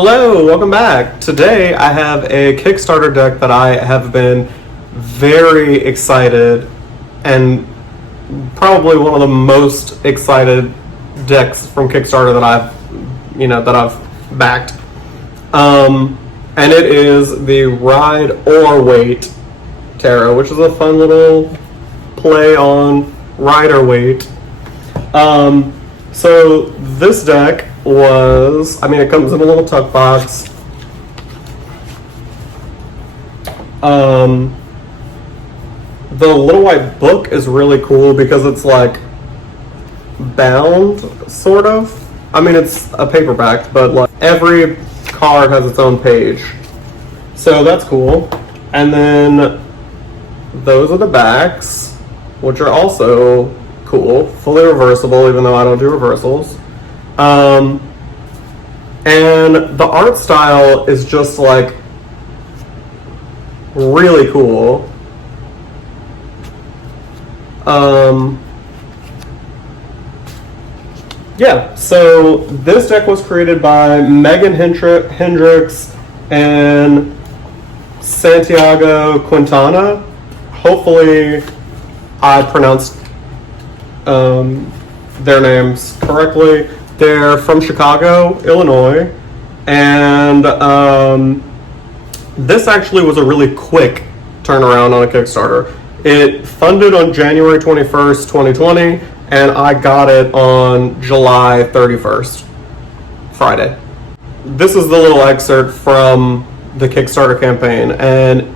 Hello, welcome back. Today I have a Kickstarter deck that I have been very excited and probably one of the most excited decks from Kickstarter that I've backed. And it is the Ride or Waite Tarot, which is a fun little play on Ride or Waite. So this deck it comes in a little tuck box. The little white book is really cool because it's like bound, sort of. I mean, it's a paperback, but like every card has its own page. So that's cool. And then those are the backs, which are also cool, fully reversible, even though I don't do reversals. And the art style is just like really cool. So this deck was created by Megan Hendricks and Santiago Quintana. Hopefully I pronounced their names correctly. They're from Chicago, Illinois, and this actually was a really quick turnaround on a Kickstarter. It funded on January 21st, 2020, and I got it on July 31st, Friday. This is the little excerpt from the Kickstarter campaign, and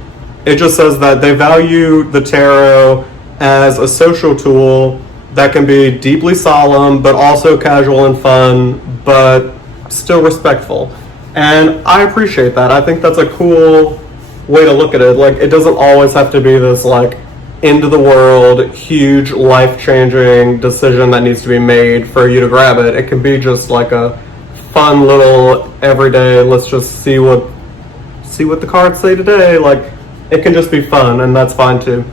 it just says that they value the tarot as a social tool that can be deeply solemn, but also casual and fun, but still respectful. And I appreciate that. I think that's a cool way to look at it. Like, it doesn't always have to be this, like, end of the world, huge, life-changing decision that needs to be made for you to grab it. It can be just like a fun little everyday, let's just see what the cards say today. Like, it can just be fun, and that's fine too.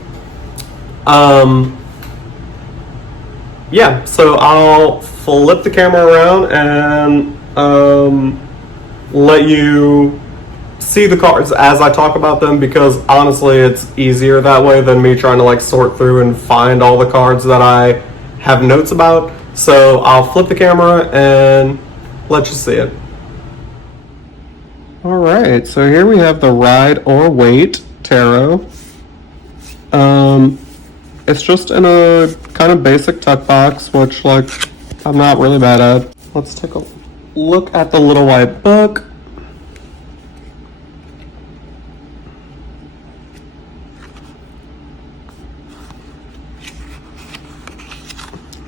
So I'll flip the camera around and let you see the cards as I talk about them, because honestly it's easier that way than me trying to like sort through and find all the cards that I have notes about. So I'll flip the camera and let you see it. Alright, so here we have the Ride or Waite Tarot. It's just in a kind of basic tuck box, which like I'm not really bad at. Let's take a look at the little white book.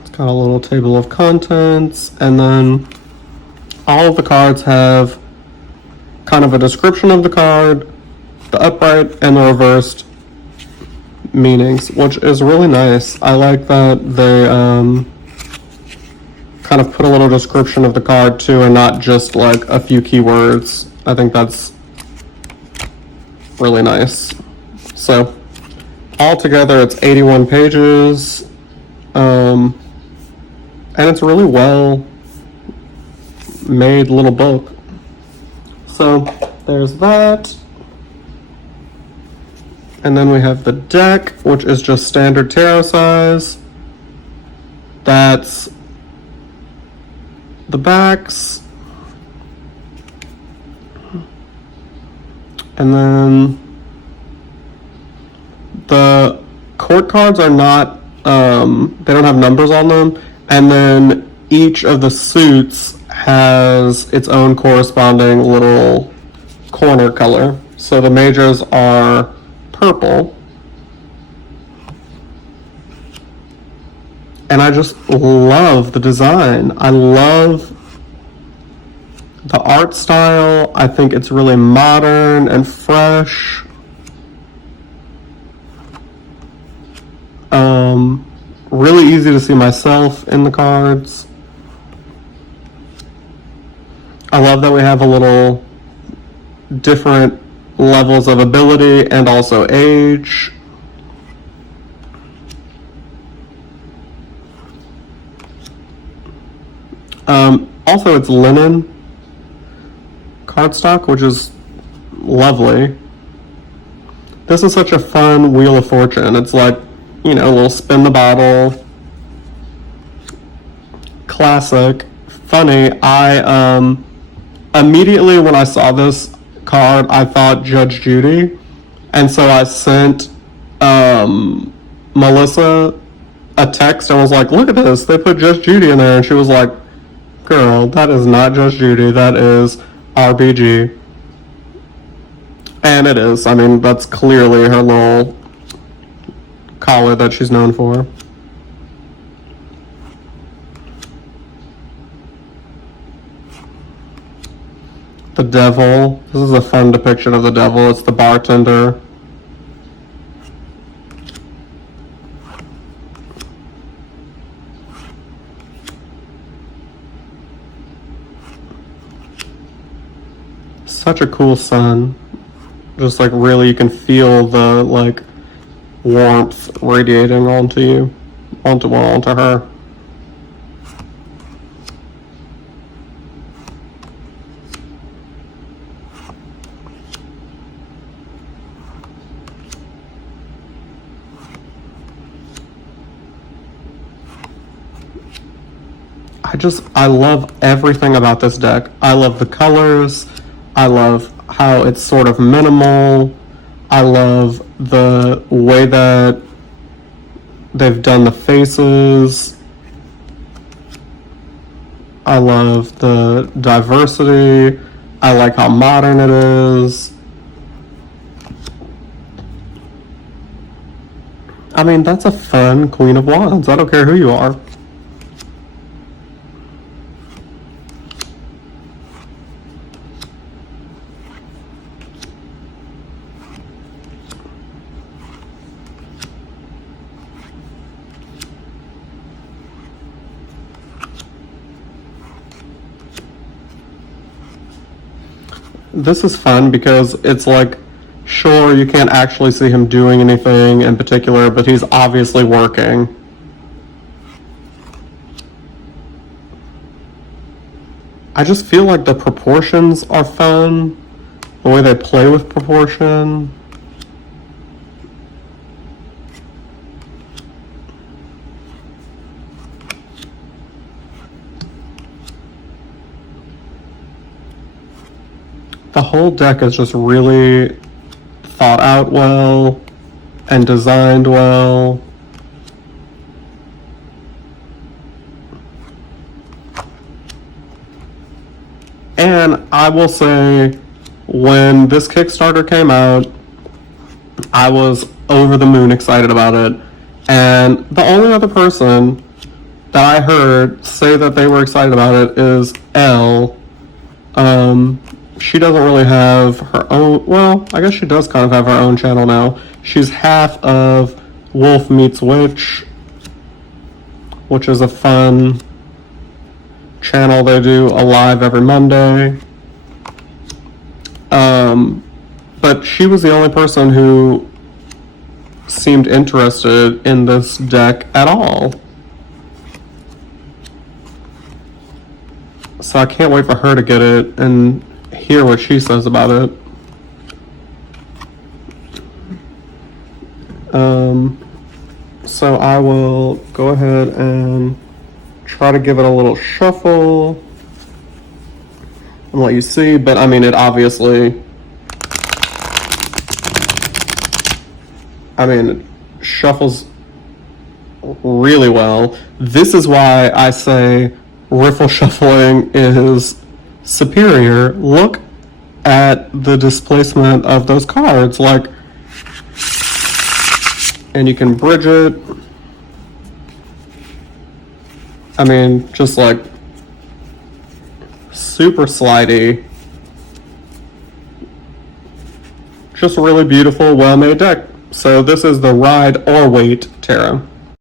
It's got a little table of contents, and then all of the cards have kind of a description of the card, the upright and the reversed meanings, which is really nice. I like that they kind of put a little description of the card too, and not just like a few keywords. I think that's really nice. So altogether it's 81 pages, and it's a really well made little book. So there's that. And then we have the deck, which is just standard tarot size. That's the backs. And then the court cards are not, they don't have numbers on them. And then each of the suits has its own corresponding little corner color. So the majors are purple, and I just love the design. I love the art style. I think it's really modern and fresh. Really easy to see myself in the cards. I love that we have a little different levels of ability and also age. Also, it's linen. cardstock, which is lovely. This is such a fun Wheel of Fortune. It's like, you know, a little spin the bottle. Classic. Funny. I immediately when I saw this card, I thought Judge Judy. And so I sent Melissa a text and was like, look at this. They put Judge Judy in there. And she was like, girl, that is not Judge Judy. That is RBG. And it is. I mean, that's clearly her little collar that she's known for. The devil. This is a fun depiction of the devil. It's the bartender. Such a cool sun. Just like really you can feel the like warmth radiating onto you, onto her. I love everything about this deck. I love the colors. I love how it's sort of minimal. I love the way that they've done the faces. I love the diversity. I like how modern it is. I mean, that's a fun Queen of Wands. I don't care who you are. This is fun because it's like, sure, you can't actually see him doing anything in particular, but he's obviously working. I just feel like the proportions are fun, the way they play with proportion. The whole deck is just really thought out well and designed well. And I will say, when this Kickstarter came out, I was over the moon excited about it. And the only other person that I heard say that they were excited about it is Elle. She doesn't really have her own, well, I guess she does kind of have her own channel now. She's half of Wolf Meets Witch, which is a fun channel. They do a live every Monday. But she was the only person who seemed interested in this deck at all. So I can't wait for her to get it and hear what she says about it. So I will go ahead and try to give it a little shuffle and let you see, but I mean, it obviously, it shuffles really well. This is why I say riffle shuffling is superior. Look at the displacement of those cards, like, and you can bridge it. I mean, just like super slidey. Just a really beautiful, well-made deck. So this is the Ride or Waite Tarot.